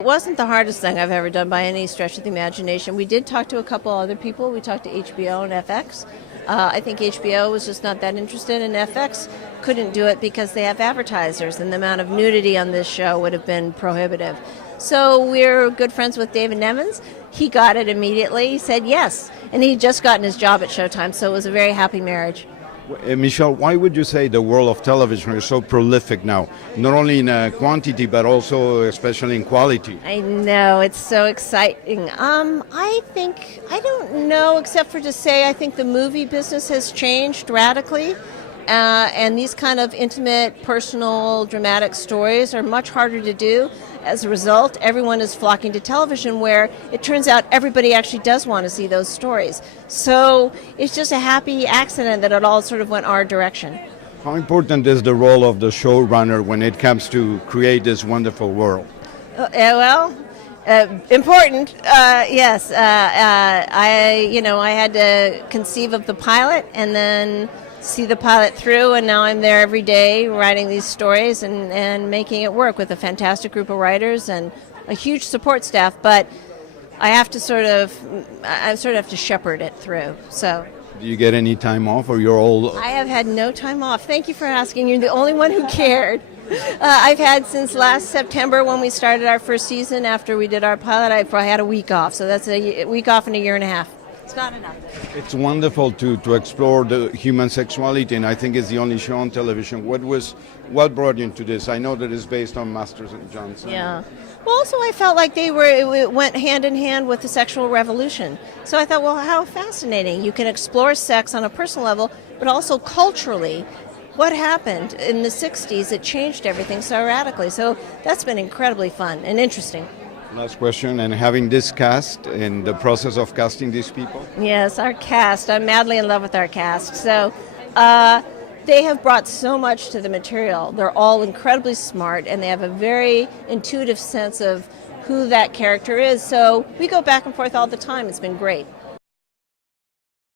It wasn't the hardest thing I've ever done by any stretch of the imagination. We did talk to a couple other people. We talked to HBO and FX. I think HBO was just not that interested, and FX couldn't do it because they have advertisers, and the amount of nudity on this show would have been prohibitive. So we're good friends with David Nevins. He got it immediately. He said yes, and he'd just gotten his job at Showtime, so it was a very happy marriage. Michelle, why would you say the world of television is so prolific now? Not only in quantity, but also especially in quality. I know, it's so exciting. I don't know, except for to say I think the movie business has changed radically. And these kind of intimate, personal, dramatic stories are much harder to do. As a result, everyone is flocking to television, where it turns out everybody actually does want to see those stories. So it's just a happy accident that it all sort of went our direction. How important is the role of the showrunner when it comes to create this wonderful world? Important, yes. I had to conceive of the pilot and then see the pilot through, and now I'm there every day writing these stories and making it work with a fantastic group of writers and a huge support staff. But I sort of have to shepherd it through. So. Do you get any time off, or you're all? I have had no time off. Thank you for asking. You're the only one who cared. I've had since last September, when we started our first season. After we did our pilot, I probably had a week off. So that's a week off in a year and a half. It's not enough. It's wonderful to explore the human sexuality, and I think it's the only show on television. What brought you into this? I know that it's based on Masters and Johnson. Yeah. Well, also I felt like it went hand in hand with the sexual revolution. So I thought, well, how fascinating. You can explore sex on a personal level, but also culturally. What happened in the 60s that changed everything so radically? So that's been incredibly fun and interesting. Last question, and having this cast and the process of casting these people? Yes, our cast. I'm madly in love with our cast. So they have brought so much to the material. They're all incredibly smart, and they have a very intuitive sense of who that character is. So we go back and forth all the time. It's been great.